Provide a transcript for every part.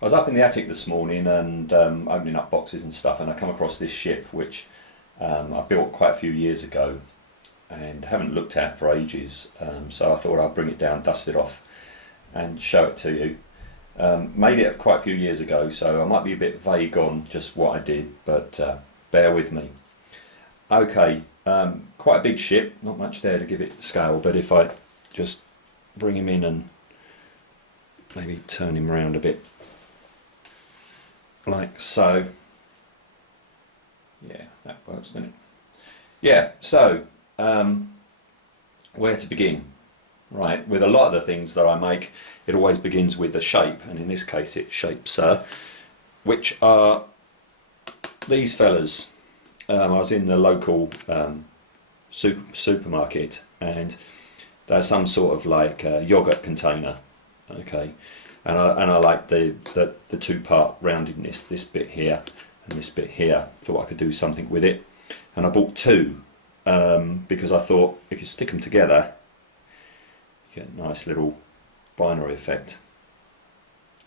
I was up in the attic this morning and opening up boxes and stuff, and I come across this ship which I built quite a few years ago and haven't looked at for ages. So I thought I'd bring it down, dust it off, and show it to you. Made it quite a few years ago, so I might be a bit vague on just what I did, but bear with me. Okay, quite a big ship, not much there to give it scale, but if I just bring him in and maybe turn him around a bit, like so. Yeah, that works, doesn't it? Yeah, so where to begin? Right, with a lot of the things that I make, it always begins with a shape, and in this case it's shapes, which are these fellas. I was in the local supermarket, and there's some sort of like yogurt container, okay, and I like the two-part roundedness, this bit here and this bit here. Thought I could do something with it, and I bought two because I thought if you stick them together you get a nice little binary effect.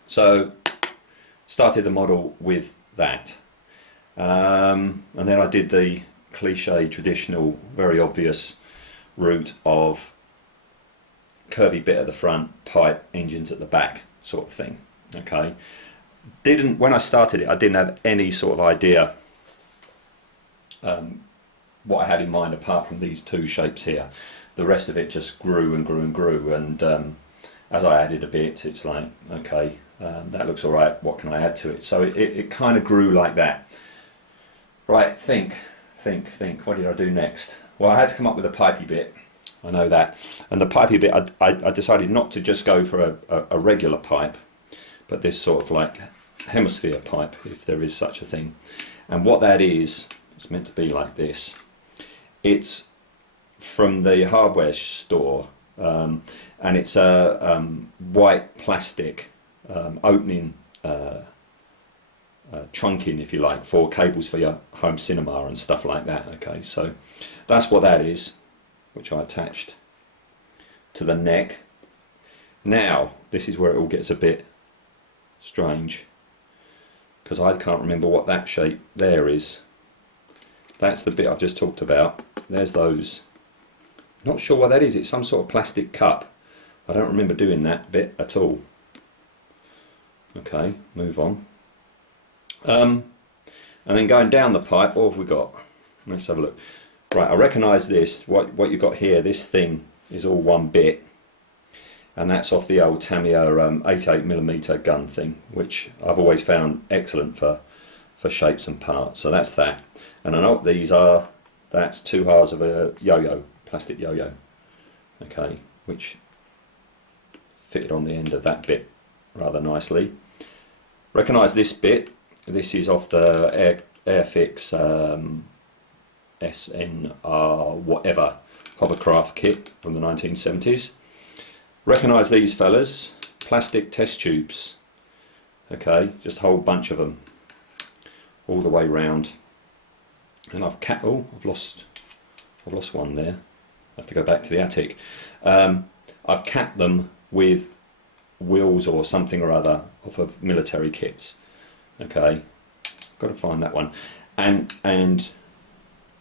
So started the model with that, and then I did the cliche, traditional, very obvious route of curvy bit at the front, pipe, engines at the back, sort of thing. Okay, when I started it, I didn't have any sort of idea what I had in mind apart from these two shapes here. The rest of it just grew and grew and grew, and as I added a bit, it's like, okay, that looks all right, what can I add to it? So it kind of grew like that. Right, think, what did I do next? Well, I had to come up with a pipey bit, I know that, and the pipey bit, I decided not to just go for a regular pipe, but this sort of like hemisphere pipe, if there is such a thing. And what that is, it's meant to be like this. It's from the hardware store, and it's a white plastic opening trunking, if you like, for cables for your home cinema and stuff like that. Okay, so that's what that is, which I attached to the neck. Now this is where it all gets a bit strange, because I can't remember what that shape there is. That's the bit I've just talked about. There's those. Not sure what that is. It's some sort of plastic cup. I don't remember doing that bit at all. Okay, move on. And then going down the pipe, what have we got? Let's have a look. Right, I recognise this. What you've got here, this thing is all one bit, and that's off the old Tamiya 88mm gun thing, which I've always found excellent for shapes and parts. So that's that. And I know what these are. That's two halves of a yo-yo, plastic yo-yo, okay, which fitted on the end of that bit rather nicely. Recognise this bit. This is off the Airfix SNR whatever hovercraft kit from the 1970s. Recognise these fellas, plastic test tubes, okay, just a whole bunch of them all the way round. And I've lost one there. I have to go back to the attic. I've capped them with wheels or something or other off of military kits. Okay, got to find that one. And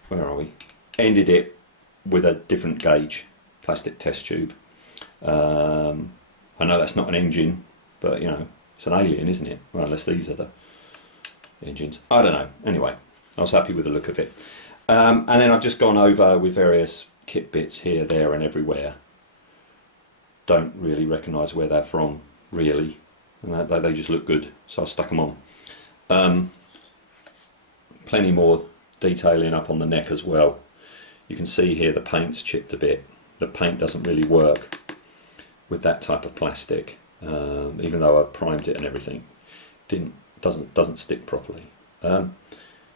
where are we? Ended it with a different gauge plastic test tube. I know that's not an engine, but you know, it's an alien, isn't it? Well, unless these are the engines. I don't know. Anyway, I was happy with the look of it. And then I've just gone over with various kit bits here, there and everywhere. Don't really recognise where they're from, really. And they just look good, so I stuck them on. Plenty more detailing up on the neck as well. You can see here the paint's chipped a bit. The paint doesn't really work with that type of plastic, even though I've primed it and everything. Doesn't stick properly.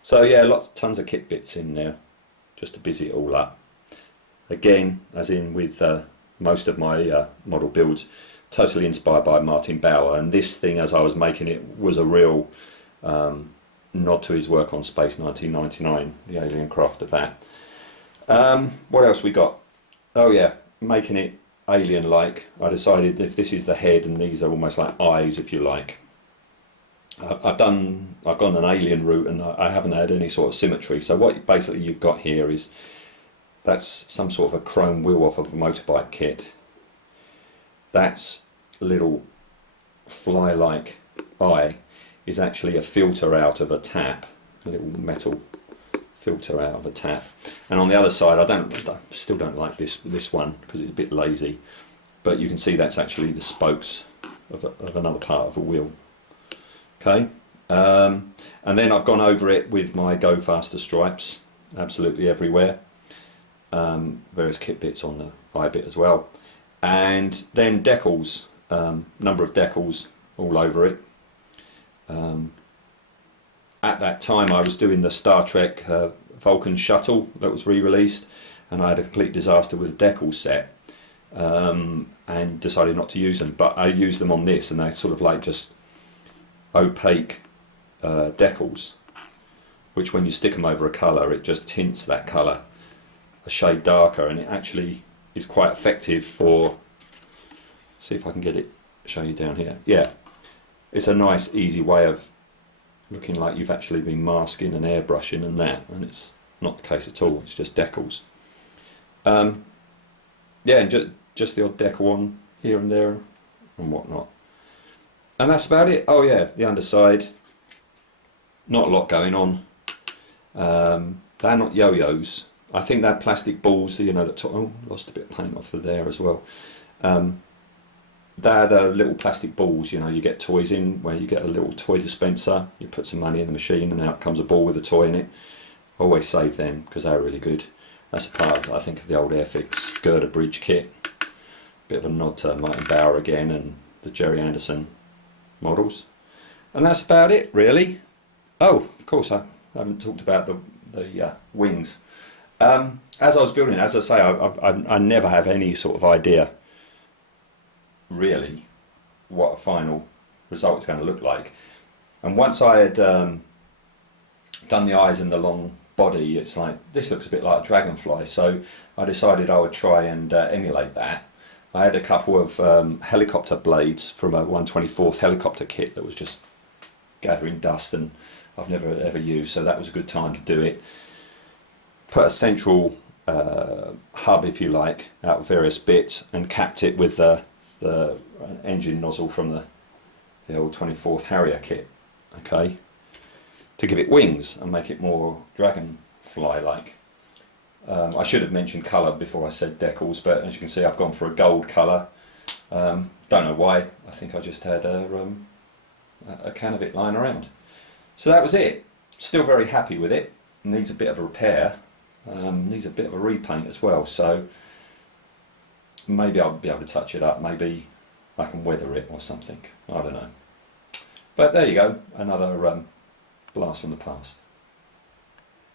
So yeah, tons of kit bits in there, just to busy it all up. Again, as in with most of my model builds, totally inspired by Martin Bauer, and this thing, as I was making it, was a real nod to his work on Space 1999, the alien craft of that. What else we got? Oh yeah, making it alien-like. I decided if this is the head and these are almost like eyes, if you like, I've gone an alien route, and I haven't had any sort of symmetry. So what basically you've got here is, that's some sort of a chrome wheel off of a motorbike kit. That's little fly-like eye is actually a filter out of a tap, a little metal filter out of a tap. And on the other side, I still don't like this one because it's a bit lazy, but you can see that's actually the spokes of another part of a wheel. Okay, and then I've gone over it with my Go Faster stripes, absolutely everywhere. Various kit bits on the eye bit as well, and then decals, number of decals all over it. At that time I was doing the Star Trek Vulcan shuttle that was re-released, and I had a complete disaster with a decal set, and decided not to use them, but I used them on this, and they sort of like just opaque decals, which when you stick them over a colour, it just tints that colour a shade darker, and it actually is quite effective for, see if I can get it, show you down here. Yeah, it's a nice easy way of looking like you've actually been masking and airbrushing and that, and it's not the case at all, it's just decals. Yeah, and just the odd decal on here and there and whatnot. And that's about it. Oh yeah, the underside, not a lot going on. They're not yo-yos. I think they're plastic balls, you know, that lost a bit of paint off of there as well. They're the little plastic balls, you know, you get toys in, where you get a little toy dispenser, you put some money in the machine and out comes a ball with a toy in it. Always save them because they're really good. That's a part of, I think, of the old Airfix girder bridge kit. Bit of a nod to Martin Bauer again and the Jerry Anderson models. And that's about it, really. Oh, of course, I haven't talked about the wings. As I was building, as I say, I never have any sort of idea, really, what a final result is going to look like. And once I had done the eyes and the long body, it's like, this looks a bit like a dragonfly, so I decided I would try and emulate that. I had a couple of helicopter blades from a 1/24th helicopter kit that was just gathering dust, and I've never ever used, so that was a good time to do it. Put a central hub, if you like, out of various bits, and capped it with the engine nozzle from the old 24th Harrier kit, okay, to give it wings and make it more dragonfly-like. I should have mentioned colour before I said decals, but as you can see, I've gone for a gold colour. Don't know why. I think I just had a can of it lying around. So that was it. Still very happy with it. Needs a bit of a repair. Needs a bit of a repaint as well. So maybe I'll be able to touch it up. Maybe I can weather it or something. I don't know. But there you go. Another blast from the past.